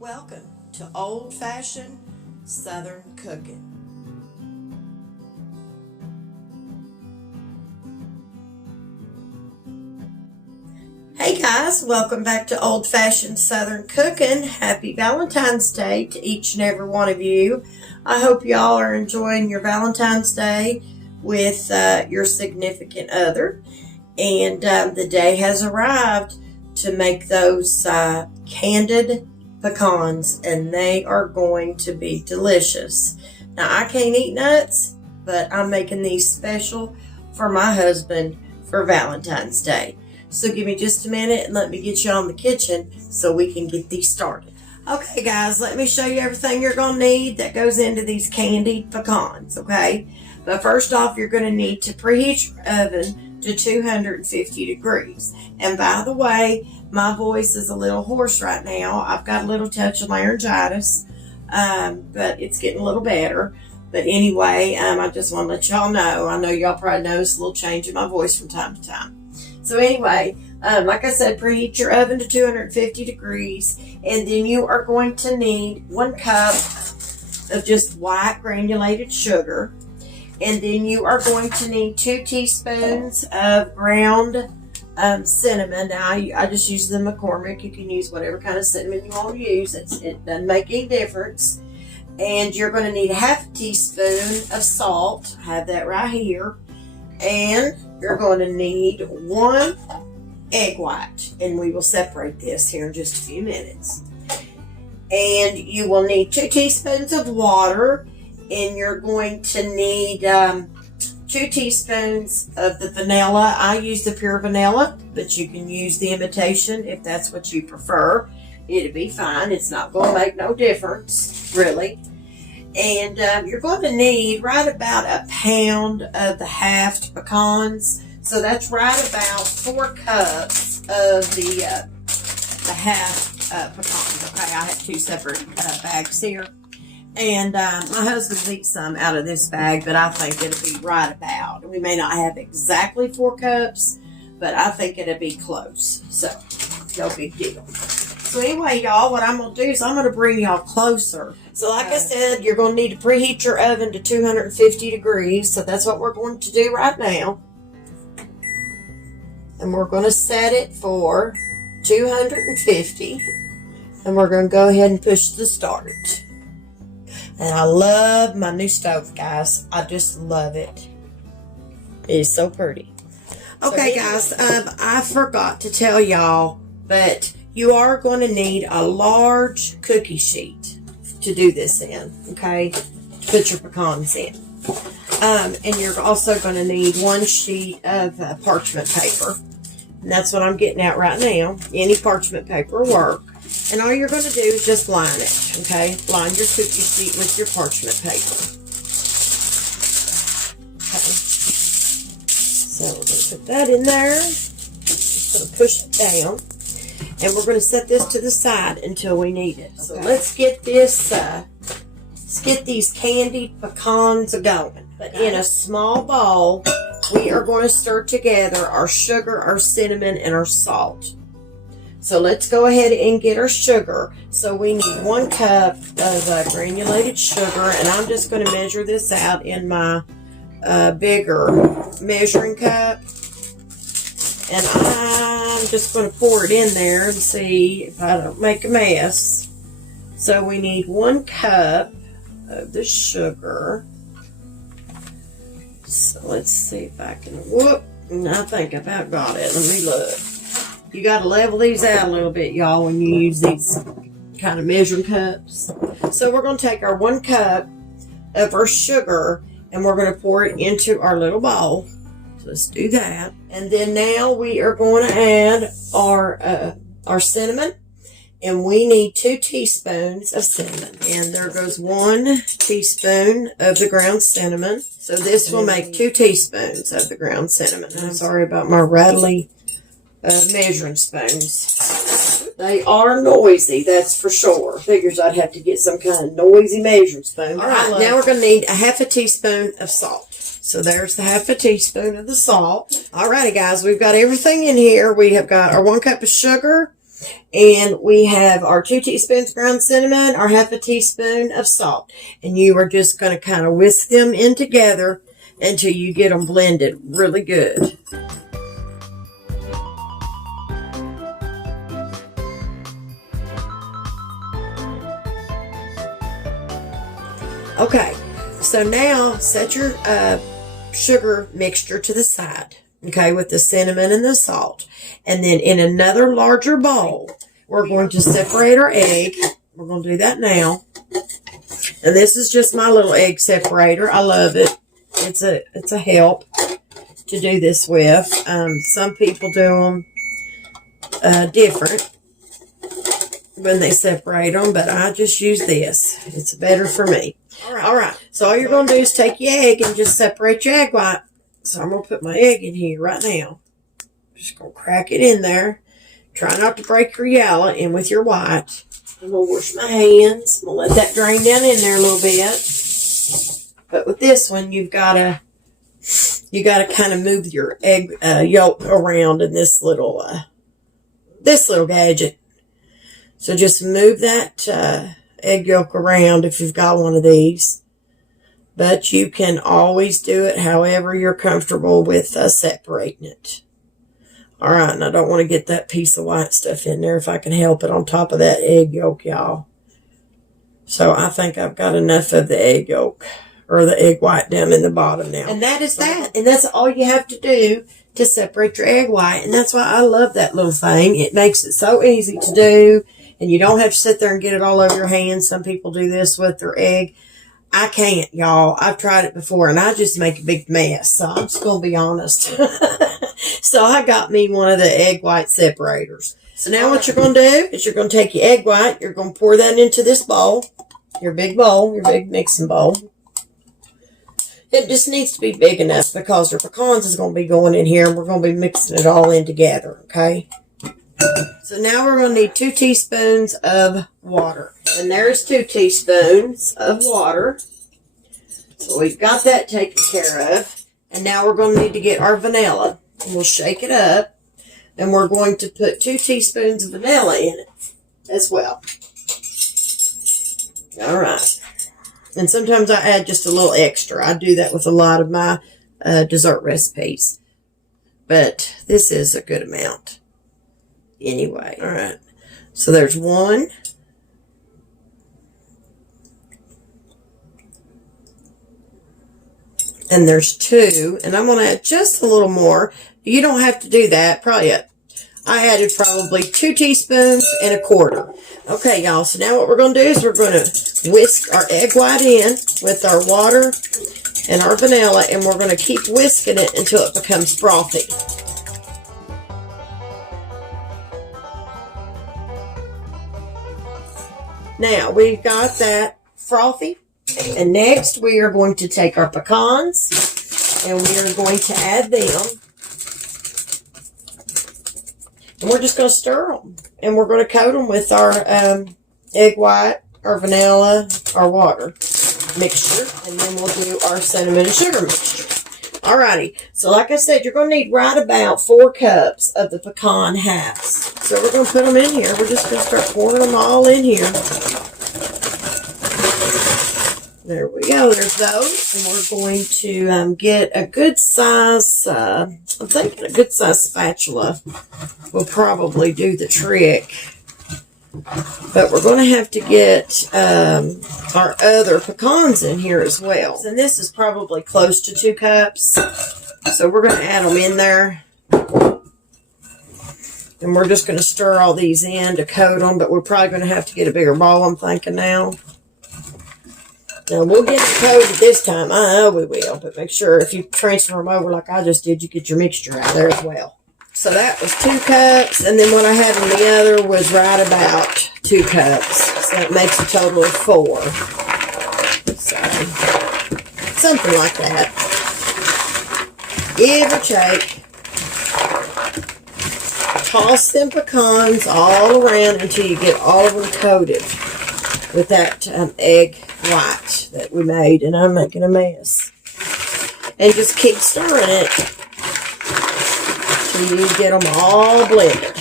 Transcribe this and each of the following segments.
Welcome to old-fashioned Southern cooking. Hey guys, welcome back to old-fashioned Southern cooking. Happy Valentine's Day to each and every one of you. I hope y'all are enjoying your Valentine's Day with your significant other. And the day has arrived to make those candied pecans, and they are going to be delicious. Now, I can't eat nuts, but I'm making these special for my husband for Valentine's Day. So give me just a minute and let me get you on the kitchen so we can get these started. Okay guys, let me show you everything you're going to need that goes into these candied pecans, okay? But first off, you're going to need to preheat your oven to 250 degrees. And by the way, my voice is a little hoarse right now. I've got a little touch of laryngitis, but it's getting a little better. But anyway, I just want to let y'all know. I know y'all probably notice a little change in my voice from time to time. So anyway, like I said, preheat your oven to 250 degrees. And then you are going to need 1 cup of just white granulated sugar. And then you are going to need 2 teaspoons of ground cinnamon. Now, I just use the McCormick. You can use whatever kind of cinnamon you want to use. It doesn't make any difference. And you're going to need 1/2 teaspoon of salt. I have that right here. And you're going to need 1 egg white. And we will separate this here in just a few minutes. And you will need 2 teaspoons of water. And you're going to need 2 teaspoons of the vanilla. I use the pure vanilla, but you can use the imitation if that's what you prefer. It'll be fine. It's not going to make no difference, really. And you're going to need right about 1 pound of the halved pecans. So that's right about 4 cups of the halved pecans. Okay, I have 2 separate bags here. And my husband eats some out of this bag, but I think it'll be right about. We may not have exactly 4 cups, but I think it'll be close. So, no big deal. So anyway, y'all, what I'm going to do is I'm going to bring y'all closer. So like I said, you're going to need to preheat your oven to 250 degrees. So that's what we're going to do right now. And we're going to set it for 250. And we're going to go ahead and push the start. And I love my new stove, guys. I just love it. It is so pretty. Okay, guys, I forgot to tell y'all, but you are going to need a large cookie sheet to do this in, okay? To put your pecans in. And you're also going to need 1 sheet of parchment paper. And that's what I'm getting at right now. Any parchment paper will work. And all you're going to do is just line it, okay? Line your cookie sheet with your parchment paper. Okay. So we're going to put that in there. Just going to push it down. And we're going to set this to the side until we need it. Okay. So let's get this, let's get these candied pecans going. But in a small bowl, we are going to stir together our sugar, our cinnamon, and our salt. So let's go ahead and get our sugar. So we need 1 cup of granulated sugar, and I'm just going to measure this out in my bigger measuring cup. And I'm just going to pour it in there and see if I don't make a mess. So we need 1 cup of the sugar. So let's see if I can, whoop, I think I about got it. Let me look. You got to level these out a little bit, y'all, when you use these kind of measuring cups. So we're going to take our 1 cup of our sugar and we're going to pour it into our little bowl. So let's do that. And then now we are going to add our cinnamon. And we need 2 teaspoons of cinnamon. And there goes 1 teaspoon of the ground cinnamon. So this will make 2 teaspoons of the ground cinnamon. I'm sorry about my rattly measuring spoons. They are noisy, that's for sure. Figures I'd have to get some kind of noisy measuring spoon. All right, now we're going to need 1/2 teaspoon of salt. So there's the 1/2 teaspoon of the salt. Alrighty, guys, we've got everything in here. We have got our 1 cup of sugar, And we have our 2 teaspoons ground cinnamon, our half a teaspoon of salt. And you are just going to kind of whisk them in together until you get them blended really good. Okay, so now set your sugar mixture to the side, okay, with the cinnamon and the salt. And then in another larger bowl, we're going to separate our egg. We're going to do that now. And this is just my little egg separator. I love it. It's a help to do this with. Some people do them different when they separate them, but I just use this. It's better for me. All right. So all you're going to do is take your egg and just separate your egg white. So I'm going to put my egg in here right now. Just going to crack it in there. Try not to break your yellow in with your white. I'm going to wash my hands. I'm going to let that drain down in there a little bit. But with this one, you got to kind of move your egg yolk around in this little gadget. So just move that egg yolk around if you've got one of these. But you can always do it however you're comfortable with separating it. All right, and I don't want to get that piece of white stuff in there if I can help it on top of that egg yolk, y'all. So I think I've got enough of the egg yolk or the egg white down in the bottom now. And that is that. And that's all you have to do to separate your egg white. And that's why I love that little thing. It makes it so easy to do. And you don't have to sit there and get it all over your hands. Some people do this with their egg. I can't, y'all. I've tried it before, and I just make a big mess. So I'm just going to be honest. So I got me one of the egg white separators. So now what you're going to do is you're going to take your egg white. You're going to pour that into this bowl, your big mixing bowl. It just needs to be big enough because your pecans is going to be going in here, and we're going to be mixing it all in together, okay? So now we're going to need 2 teaspoons of water. And there's 2 teaspoons of water. So we've got that taken care of. And now we're going to need to get our vanilla. And we'll shake it up. And we're going to put 2 teaspoons of vanilla in it as well. All right. And sometimes I add just a little extra. I do that with a lot of my dessert recipes. But this is a good amount. Anyway, all right. So there's 1. And there's 2. And I'm going to add just a little more. You don't have to do that. I added probably 2 teaspoons and a quarter. Okay, y'all. So now what we're going to do is we're going to whisk our egg white in with our water and our vanilla. And we're going to keep whisking it until it becomes frothy. Now, we've got that frothy. And next, we are going to take our pecans. And we are going to add them. And we're just going to stir them. And we're going to coat them with our egg white, our vanilla, our water mixture. And then we'll do our cinnamon and sugar mixture. Alrighty. So like I said, you're going to need right about 4 cups of the pecan halves. So we're going to put them in here. We're just going to start pouring them all in here. There we go. There's those. And we're going to get a good size, I'm thinking a good size spatula will probably do the trick. But we're going to have to get our other pecans in here as well. And this is probably close to 2 cups. So we're going to add them in there. And we're just going to stir all these in to coat them. But we're probably going to have to get a bigger bowl, I'm thinking now. Now, we'll get it coated this time. I know we will. But make sure if you transfer them over like I just did, you get your mixture out there as well. So that was 2 cups. And then what I had in the other was right about 2 cups. So it makes a total of 4. So, something like that. Give or take. Toss them pecans all around until you get all of them coated with that egg white that we made. And I'm making a mess. And just keep stirring it. You get them all blended.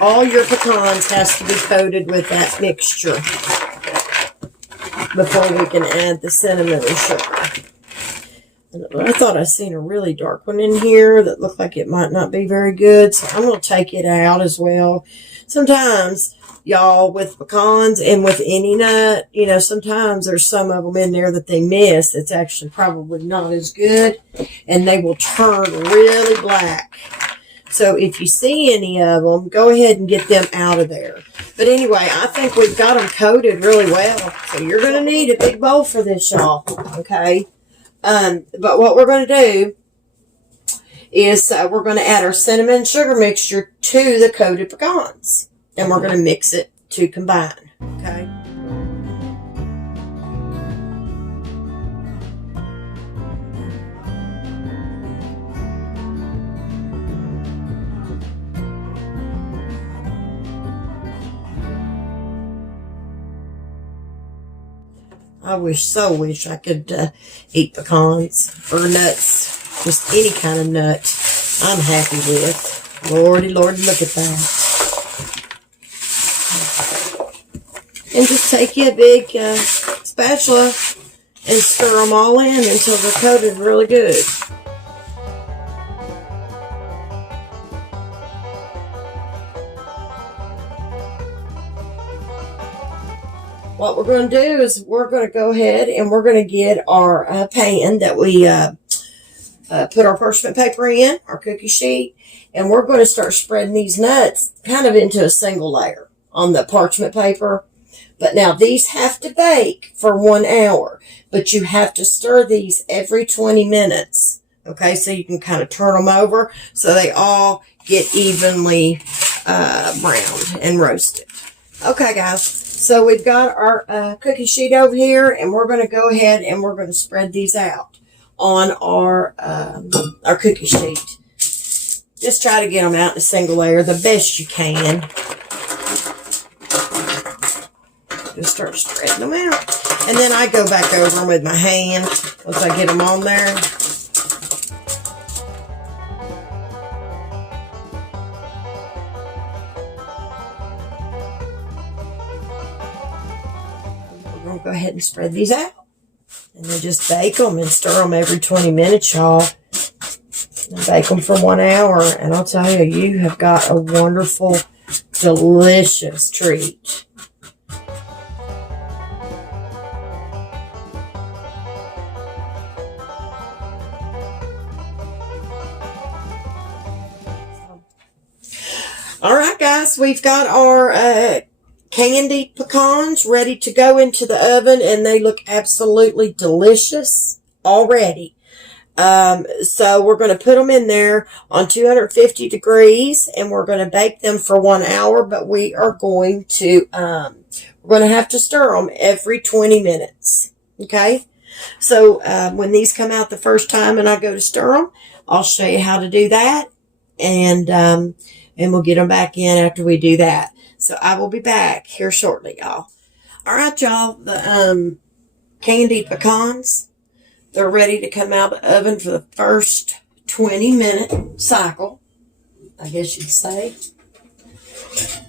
all your pecans has to be coated with that mixture before we can add the cinnamon and sugar. I thought I seen a really dark one in here that looked like it might not be very good, so I'm going to take it out as well. Sometimes, y'all, with pecans and with any nut, you know, sometimes there's some of them in there that they miss. It's actually probably not as good, and they will turn really black. So if you see any of them, go ahead and get them out of there. But anyway, I think we've got them coated really well. So you're going to need a big bowl for this, y'all. Okay? But what we're going to do is we're going to add our cinnamon and sugar mixture to the coated pecans. And we're going to mix it to combine. Okay? I wish I could eat pecans or nuts, just any kind of nut I'm happy with. Lordy, Lord, look at that. And just take you a big spatula and stir them all in until they're coated really good. What we're going to do is we're going to go ahead and we're going to get our pan that we put our parchment paper in, our cookie sheet, and we're going to start spreading these nuts kind of into a single layer on the parchment paper. But now these have to bake for 1 hour, but you have to stir these every 20 minutes. Okay, so you can kind of turn them over so they all get evenly browned and roasted. Okay, guys, so we've got our cookie sheet over here, and we're going to go ahead and we're going to spread these out on our cookie sheet. Just try to get them out in a single layer the best you can. Just start spreading them out. And then I go back over them with my hand once I get them on there. We're going to go ahead and spread these out. And then just bake them and stir them every 20 minutes, y'all. Bake them for 1 hour. And I'll tell you, you have got a wonderful, delicious treat. All right, guys, we've got our candied pecans ready to go into the oven, and they look absolutely delicious already. So we're going to put them in there on 250 degrees, and we're going to bake them for 1 hour, but we are going to, we're going to have to stir them every 20 minutes. Okay. So, when these come out the first time and I go to stir them, I'll show you how to do that. And we'll get them back in after we do that. So I will be back here shortly, y'all. All right, y'all. The candied pecans, they're ready to come out of the oven for the first 20-minute cycle, I guess you'd say.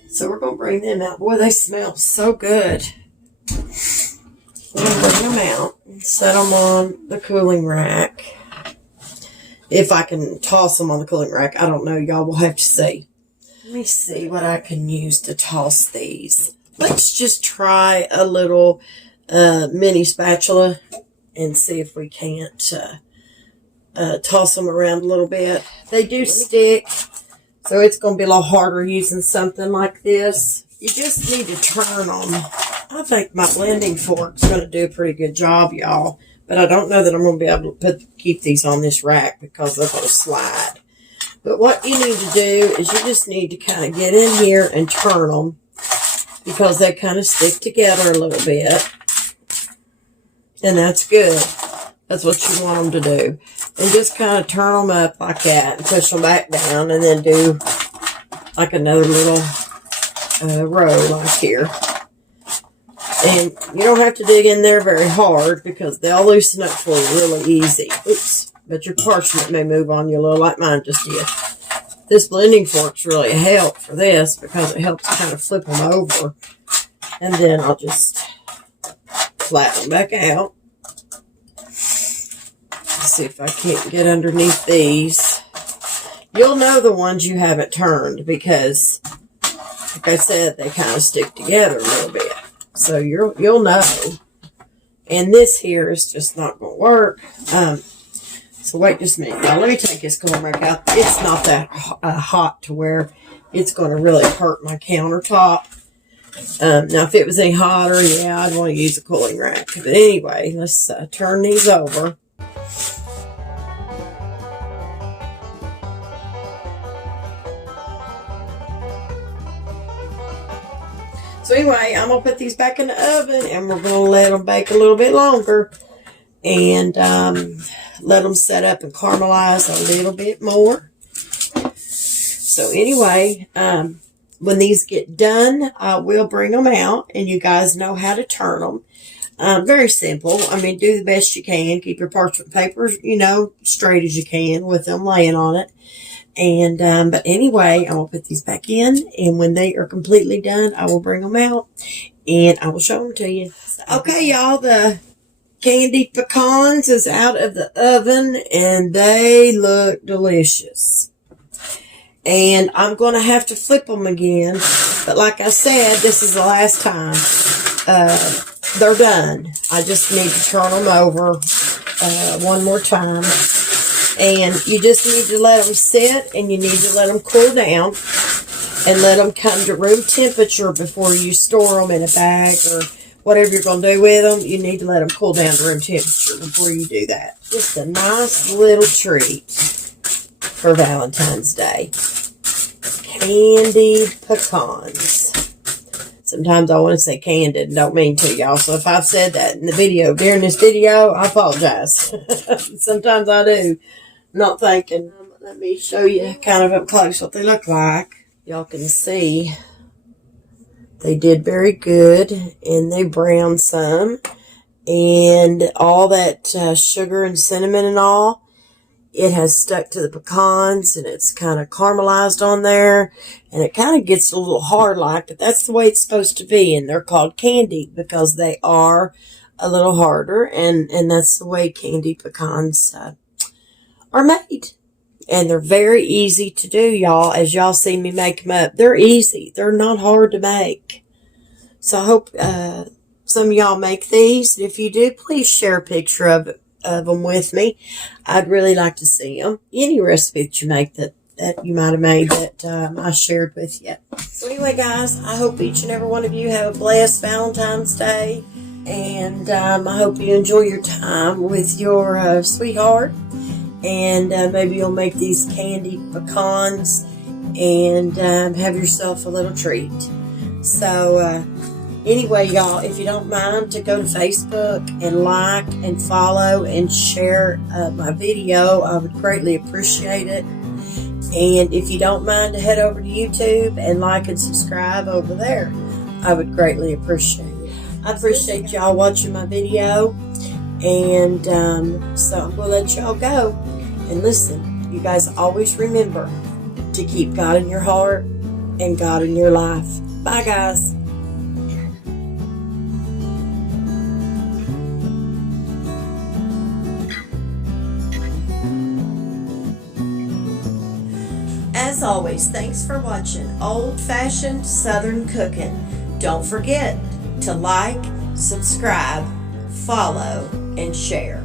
So we're going to bring them out. Boy, they smell so good. We're going to bring them out and set them on the cooling rack. If I can toss them on the cooling rack, I don't know. Y'all will have to see. Let me see what I can use to toss these. Let's just try a little mini spatula and see if we can't toss them around a little bit. They do stick, so it's going to be a little harder using something like this. You just need to turn them. I think my blending fork's going to do a pretty good job, y'all. But I don't know that I'm going to be able to keep these on this rack because they're going to slide. But what you need to do is you just need to kind of get in here and turn them because they kind of stick together a little bit. And that's good. That's what you want them to do. And just kind of turn them up like that and push them back down and then do like another little row like here. And you don't have to dig in there very hard because they'll loosen up for you really easy. Oops. But your parchment may move on you a little like mine just did. This blending fork's really a help for this because it helps kind of flip them over. And then I'll just flatten them back out. Let's see if I can't get underneath these. You'll know the ones you haven't turned because, like I said, they kind of stick together a little bit. So you'll know. And this here is just not going to work. So wait just a minute. Now let me take this cornmeal out. It's not that hot to where it's going to really hurt my countertop. Now if it was any hotter, yeah, I'd want to use a cooling rack. But anyway, let's turn these over. So anyway, I'm going to put these back in the oven and we're going to let them bake a little bit longer and let them set up and caramelize a little bit more. So anyway, when these get done, I will bring them out and you guys know how to turn them. Very simple. I mean, do the best you can. Keep your parchment papers, straight as you can with them laying on it. And, but anyway, I'm going to put these back in, and when they are completely done, I will bring them out, and I will show them to you. Okay, y'all, the candied pecans is out of the oven, and they look delicious. And I'm going to have to flip them again, but like I said, this is the last time. They're done. I just need to turn them over one more time. And you just need to let them sit and you need to let them cool down and let them come to room temperature before you store them in a bag or whatever you're going to do with them. You need to let them cool down to room temperature before you do that. Just a nice little treat for Valentine's Day. Candied pecans. Sometimes I want to say candid and don't mean to, y'all. So if I've said that in the video, during this video, I apologize. Sometimes I do. Not thinking. Let me show you kind of up close what they look like. Y'all can see they did very good and they browned some. And all that sugar and cinnamon and all, it has stuck to the pecans and it's kind of caramelized on there. And it kind of gets a little hard like, but that's the way it's supposed to be. And they're called candied because they are a little harder. And that's the way candied pecans are made. And they're very easy to do, y'all. As y'all see me make them up, they're easy. They're not hard to make. So I hope some of y'all make these. And if you do, please share a picture of them with me. I'd really like to see them. Any recipe that you make that you might have made that I shared with you. So anyway, guys, I hope each and every one of you have a blessed Valentine's Day. And I hope you enjoy your time with your sweetheart. And maybe you'll make these candied pecans and have yourself a little treat. So anyway, y'all, if you don't mind to go to Facebook and like and follow and share my video, I would greatly appreciate it. And if you don't mind to head over to YouTube and like and subscribe over there, I would greatly appreciate it. I appreciate y'all watching my video. And so I'm going to let y'all go. And listen, you guys always remember to keep God in your heart and God in your life. Bye, guys. As always, thanks for watching Old Fashioned Southern Cooking. Don't forget to like, subscribe, follow, and share.